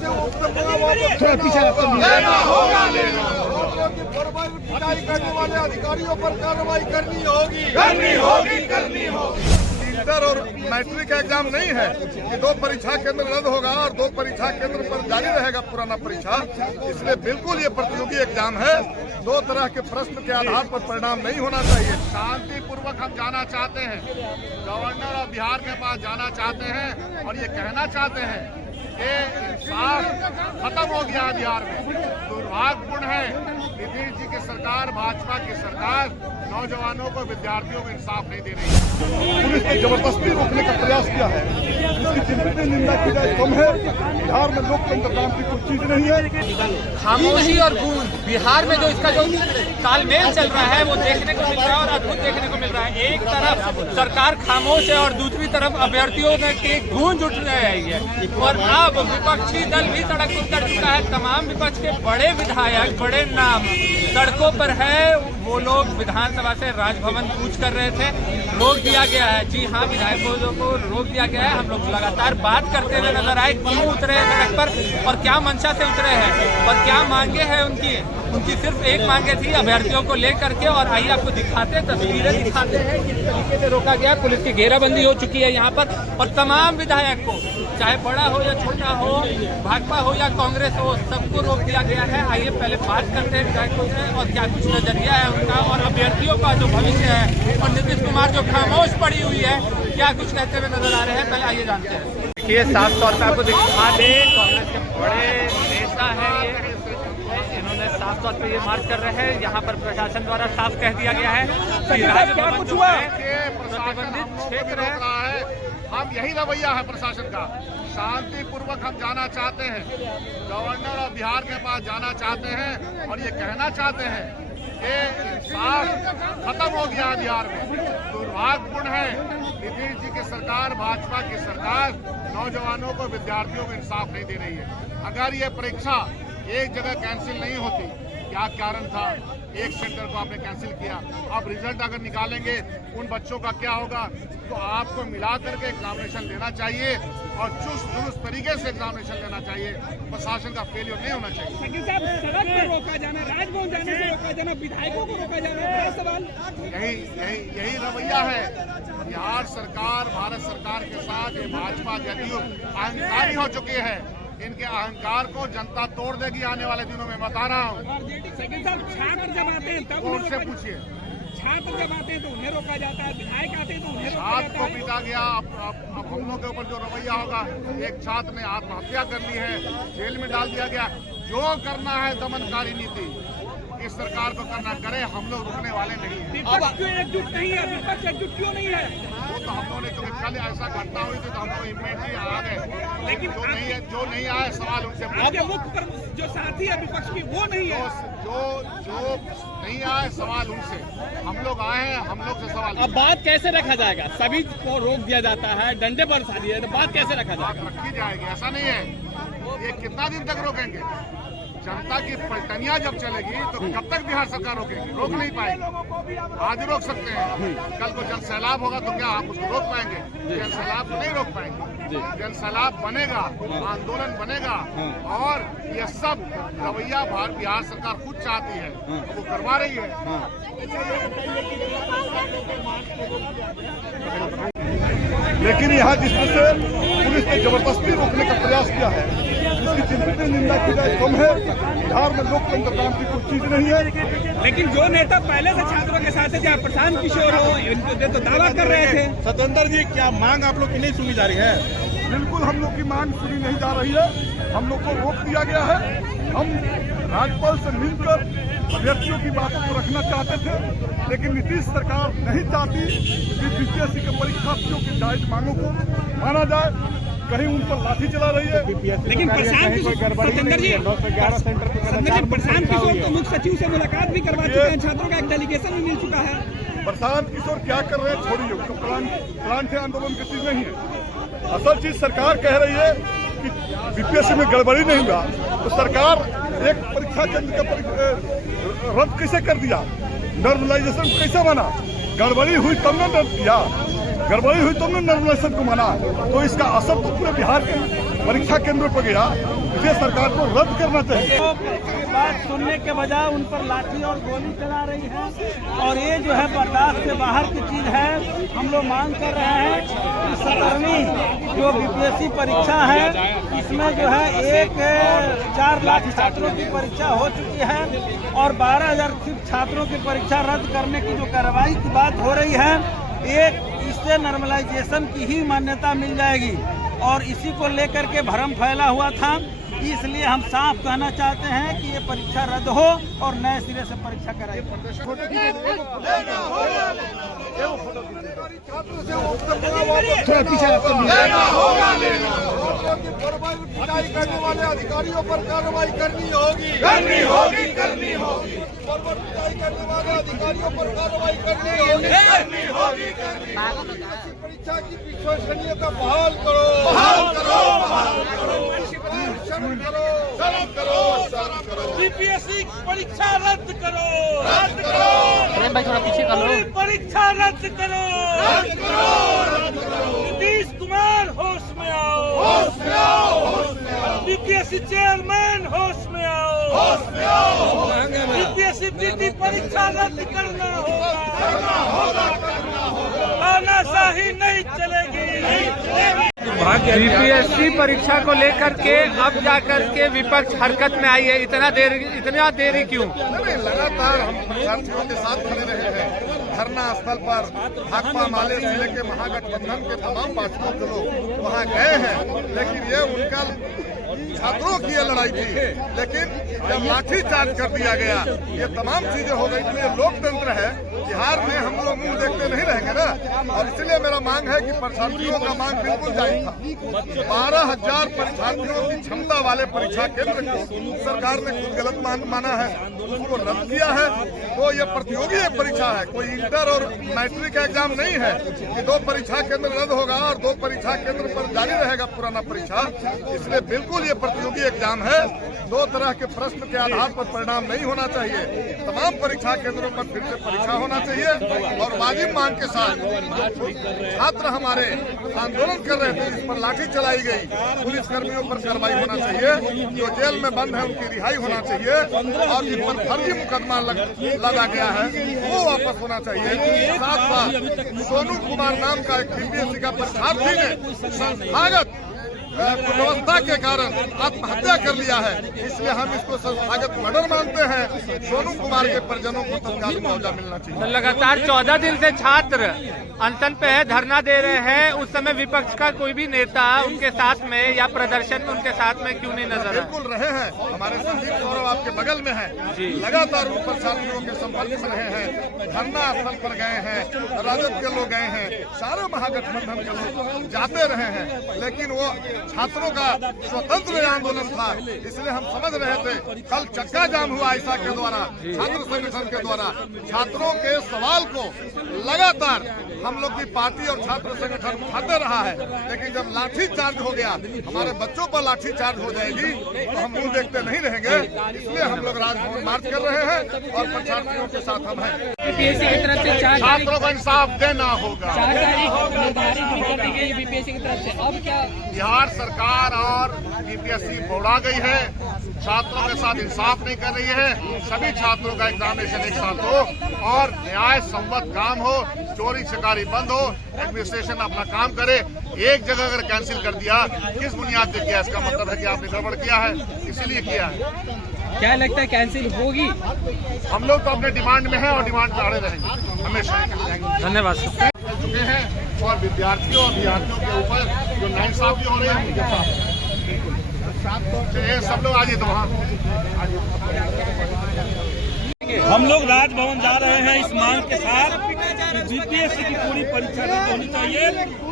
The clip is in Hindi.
थोड़ा पीछे लेना होगा पिटाई करने वाले अधिकारियों पर कार्रवाई करनी होगी। इंटर और मैट्रिक एग्जाम नहीं है कि 2 परीक्षा केंद्र रद्द होगा और 2 परीक्षा केंद्र पर जारी रहेगा पुराना परीक्षा। इसलिए बिल्कुल ये प्रतियोगी एग्जाम है। 2 तरह के प्रश्न के आधार पर परिणाम नहीं होना चाहिए। शांतिपूर्वक हम जाना चाहते हैं, गवर्नर और बिहार के पास जाना चाहते हैं और ये कहना चाहते हैं कि इंसाफ खत्म हो गया बिहार में। दुर्भाग्यपूर्ण है नीतीश जी की सरकार, भाजपा की सरकार नौजवानों को, विद्यार्थियों को इंसाफ नहीं दे रही है। पुलिस ने जबरदस्ती रोकने का प्रयास किया है, इसकी जितनी निंदा की जाए कम है। बिहार में लोकतंत्र नाम की कोई चीज नहीं है। खामोशी और गूंज, बिहार में जो इसका जो तालमेल चल रहा है वो देखने को मिल रहा है और अद्भुत देखने को मिल रहा है। एक तरफ सरकार खामोश है और दूसरी तरफ अभ्यर्थियों की गूंज उठ रही है और अब विपक्षी दल भी सड़क पर उतर चुका है। तमाम विपक्ष के बड़े विधायक, बड़े नाम सड़कों पर है। वो लोग विधानसभा से राजभवन कूच कर रहे थे, रोक दिया गया है। जी हाँ, विधायकों को रोक दिया गया है। हम लोग लगातार बात करते हुए नजर आए, क्यों उतरे हैं सड़क पर और क्या मंशा से उतरे हैं और क्या मांगे हैं उनकी सिर्फ एक मांगे थी अभ्यर्थियों को लेकर के। और आइए आपको दिखाते, तस्वीरें दिखाते हैं किस तरीके से रोका गया। पुलिस की घेराबंदी हो चुकी है यहाँ पर और तमाम विधायक को, चाहे बड़ा हो या छोटा हो, भाजपा हो या कांग्रेस हो, सबको रोक दिया गया है। आइए पहले बात करते हैं विधायकों से और क्या कुछ नजरिया है उनका और अभ्यर्थियों का जो भविष्य है और नीतीश कुमार जो खामोश पड़ी हुई है क्या कुछ कहते हुए नजर आ रहे हैं। पहले आइए जानते हैं। देखिए, साफ तौर पर आपको दिखा दें, कांग्रेस के बड़े नेता है ये, इन्होंने साफ तौर पर ये मार्च कर रहे हैं। यहाँ पर प्रशासन द्वारा साफ कह दिया गया है कि राजभवन जो है प्रतिबंधित क्षेत्र है। हम यही रवैया है प्रशासन का। शांतिपूर्वक हम जाना चाहते हैं, गवर्नर और बिहार के पास जाना चाहते हैं और ये कहना चाहते हैं कि इंसाफ खत्म हो गया बिहार में। दुर्भाग्यपूर्ण है नीतीश जी की सरकार, भाजपा की सरकार नौजवानों को, विद्यार्थियों को इंसाफ नहीं दे रही है। अगर ये परीक्षा एक जगह कैंसिल नहीं होती, क्या कारण था? एक सेंटर को आपने कैंसिल किया। अब रिजल्ट अगर निकालेंगे उन बच्चों का क्या होगा? तो आपको मिला करके एग्जामिनेशन लेना चाहिए और चुस्त दुरुस्त तरीके से एग्जामिनेशन लेना चाहिए। प्रशासन का फेलियर नहीं होना चाहिए। सड़क पर रोका जाना, राजभवन जाने से रोका जाना, विधायकों को रोका जाना, बड़ा सवाल। यही रवैया है। बिहार सरकार, भारत सरकार के साथ ये भाजपा जदयू अहंकारी हो चुकी है। इनके अहंकार को जनता तोड़ देगी आने वाले दिनों में, बता रहा हूँ। छात्र जब आते हैं तब उनसे पूछिए, छात्र जब आते हैं तो उन्हें रोका जाता है, विधायक आते हैं तो उन्हें रोका छात्र जाता को है। पीटा गया। अब हम लोग के ऊपर जो रवैया होगा, एक छात्र ने आत्महत्या कर ली है, जेल में डाल दिया गया। जो करना है दमनकारी नीति इस सरकार को करना करे, हम लोग रुकने वाले नहीं है। विपक्ष क्यों एकजुट नहीं है? विपक्ष एकजुट क्यों नहीं है? वो तो हम लोगों ने, क्योंकि कल ऐसा घटना हुई थी तो हम लोग इमीडिएटली आ गए। लेकिन जो नहीं आए, सवाल उनसे आपके मुख्य जो साथी है विपक्ष की वो नहीं है। जो नहीं आए, सवाल उनसे। हम लोग आए हैं, हम लोग से सवाल। अब बात कैसे रखा जाएगा? सभी को रोक दिया जाता है, डंडे बरसा दिए, तो बात कैसे रखा जाएगा? बात रखी जाएगी, ऐसा नहीं है। ये कितना दिन तक रोकेंगे? जनता की पलटनियां जब चलेगी तो कब तक बिहार सरकार रोकेगी? रोक नहीं पाएगी। आज रोक सकते हैं, कल को जन सैलाब होगा तो क्या आप उसको रोक पाएंगे? जन सैलाब को नहीं रोक पाएंगे। जन सैलाब बनेगा, आंदोलन बनेगा और ये सब रवैया बिहार सरकार खुद चाहती है, वो करवा रही है। लेकिन यहाँ जिस तरह से पुलिस ने जबरदस्ती रोकने का प्रयास किया है, इसकी जितनी निंदा की जाए कम है। बिहार में लोकतंत्र नाम की कोई चीज नहीं है। लेकिन जो नेता पहले से छात्रों के साथ है, चाहे प्रशांत किशोर हो, ये तो दावा कर रहे थे। सत्येंद्र जी, क्या मांग आप लोग की नहीं सुनी जा रही है? बिल्कुल हम लोग की मांग सुनी नहीं जा रही है। हम लोग को रोक दिया गया है। हम राज्यपाल से मिलकर अभ्यर्थियों की बातों को रखना चाहते थे, लेकिन नीतीश सरकार नहीं चाहती कि बीपीएससी के परीक्षार्थियों की जायज मांगों को माना जाए। कहीं उन पर लाठी चला रही है। लेकिन प्रशांत किशोर तो मुख्य सचिव से मुलाकात भी करवा चुके हैं, छात्रों का एक डेलीगेशन भी मिल चुका है। प्रशांत किशोर क्या कर रहे हैं छोड़िए, उसका प्लान से आंदोलन की चीज नहीं है। असल चीज सरकार कह रही है कि बीपीएससी में गड़बड़ी नहीं हुआ तो सरकार एक परीक्षा केंद्र का रद्द कैसे कर दिया? नॉर्मलाइजेशन कैसे बना? गड़बड़ी हुई तब ने रद्द किया, गड़बड़ी हुई तब ने नॉर्मलाइजेशन को माना। तो इसका असर तो पूरे बिहार के परीक्षा केंद्र पर गया, इसे सरकार को रद्द करना चाहिए। बात सुनने के बजाय उन पर लाठी और गोली चला रही है और ये जो है बर्दाश्त से बाहर की चीज है। हम लोग मांग कर रहे हैं कि 17वीं जो बीपीएससी परीक्षा है, इसमें जो है 4 लाख छात्रों की परीक्षा हो चुकी है और 12,000 छात्रों की परीक्षा रद्द करने की जो कार्रवाई की बात हो रही है, इससे नॉर्मलाइजेशन की ही मान्यता मिल जाएगी और इसी को लेकर के भ्रम फैला हुआ था। इसलिए हम साफ कहना चाहते हैं कि ये परीक्षा रद्द हो और नए सिरे से परीक्षा कराई। थोड़ा पीछे करने वाले अधिकारियों पर कार्रवाई करनी होगी, करनी होगी, करनी होगी। करने वाले अधिकारियों पर कार्रवाई करनी होगी, करनी होगी, परीक्षा की विश्वसनीयता बहाल करो, बहाल करो, बहाल करो, शर्म करो, शर्म करो, शर्म करो। बीपीएससी परीक्षा रद्द करो, रद्द करो। भाई थोड़ा पीछे कर लो। परीक्षा रद्द करो, रद्द करो, रद्द करो। नीतीश कुमार होश में आओ, होश में आओ, होश में आओ। बीपीएससी चेयरमैन होश में आओ, होश में आओ। बीपीएससी पीटी परीक्षा रद्द करना होगा, करना होगा, करना होगा। तानाशाही नहीं चलेगी, नहीं चलेगी। बीपीएससी परीक्षा को लेकर के अब जाकर के विपक्ष हरकत में आई है। इतना देरी क्यों? नहीं, लगातार हम परीक्षार्थियों के साथ खड़े रहे हैं। धरना स्थल पर भाकपा माले जिले के महागठबंधन के तमाम पार्टियों के लोग वहां गए हैं, लेकिन ये उनका छात्रों की ये लड़ाई थी। लेकिन जब लाठी चार्ज कर दिया गया, ये तमाम चीजें हो गई। इसलिए लोकतंत्र है, बिहार में हम लोग मुंह देखते नहीं रहेंगे ना। और इसलिए मेरा मांग है कि परीक्षार्थियों का मांग बिल्कुल जायज था। 12,000 परीक्षार्थियों की क्षमता वाले परीक्षा केंद्र को सरकार ने कुछ गलत माना है, उसको रद्द किया है। तो ये प्रतियोगी परीक्षा है, कोई इंटर और मैट्रिक एग्जाम नहीं है कि 2 परीक्षा केंद्र रद्द होगा और 2 परीक्षा केंद्र पर जारी रहेगा पुराना परीक्षा। इसलिए बिल्कुल ये प्रतियोगी एग्जाम है। 2 तरह के प्रश्न के आधार पर परिणाम नहीं होना चाहिए। तमाम परीक्षा केंद्रों पर फिर से परीक्षा होना चाहिए और वाजिब मांग के साथ छात्र हमारे आंदोलन कर रहे थे, इस पर लाठी चलाई गई, पुलिस कर्मियों पर कार्रवाई होना चाहिए। जो जेल में बंद है उनकी रिहाई होना चाहिए और जिन पर फर्जी मुकदमा लगा गया है वो वापस होना चाहिए। साथ साथ सोनू कुमार नाम का एक बीपीएससी का परीक्षार्थी ने संस्थागत कुव्यवस्था के कारण आत्महत्या कर लिया है, इसलिए हम इसको संस्थागत मर्डर मानते हैं। सोनू कुमार के परिजनों को तत्कालीन मुआवजा मिलना चाहिए। तो लगातार 14 दिन से छात्र अनशन पे है, धरना दे रहे हैं। उस समय विपक्ष का कोई भी नेता उनके साथ में या प्रदर्शन में उनके साथ में क्यों नहीं नजर आया? बिल्कुल रहे हैं, हमारे संदीप सौरभ आपके बगल में है, लगातार उन परीक्षार्थियों के संपर्क में रहे हैं, धरना स्थल पर गए हैं, राजद के लोग गए हैं, सारे महागठबंधन के लोग जाते रहे हैं। लेकिन वो छात्रों का स्वतंत्र आंदोलन था, इसलिए हम समझ रहे थे। कल चक्का जाम हुआ ऐसा के द्वारा, छात्र संगठन के द्वारा। छात्रों के सवाल को लगातार हम लोग की पार्टी और छात्र संगठन उठाते रहा है, लेकिन जब लाठी चार्ज हो गया, हमारे बच्चों पर लाठी चार्ज हो जाएगी तो हम मुंह देखते नहीं रहेंगे। इसलिए हम लोग राजभवन मार्च कर रहे हैं और परीक्षार्थियों के साथ हम हैं। बीपीएससी की तरफ से छात्रों को इंसाफ देना होगा। 4 तारीख निर्धारित भी कर दी गई बीपीएससी की तरफ से। अब क्या बिहार सरकार और बीपीएससी बोला गई है, छात्रों के साथ इंसाफ नहीं कर रही है। सभी छात्रों का एग्जामिनेशन एक साथ हो और न्याय संबद्ध काम हो, चोरी चकारी बंद हो, एडमिनिस्ट्रेशन अपना काम करे। एक जगह अगर कैंसिल कर दिया, किस बुनियाद पे किया? इसका मतलब है कि आपने गड़बड़ किया है, इसीलिए किया है। क्या लगता है कैंसिल होगी? हम लोग तो अपने डिमांड में हैं और डिमांड पे अड़े रहेंगे हमेशा। धन्यवाद। चुके हैं और विद्यार्थियों और अभ्यर्थियों के ऊपर जो नाइंसाफी हो रही है, सब लोग आज ही तो वहाँ हम लोग राजभवन जा रहे हैं इस मांग के साथ कि बीपीएससी की पूरी परीक्षा रद्द होनी चाहिए।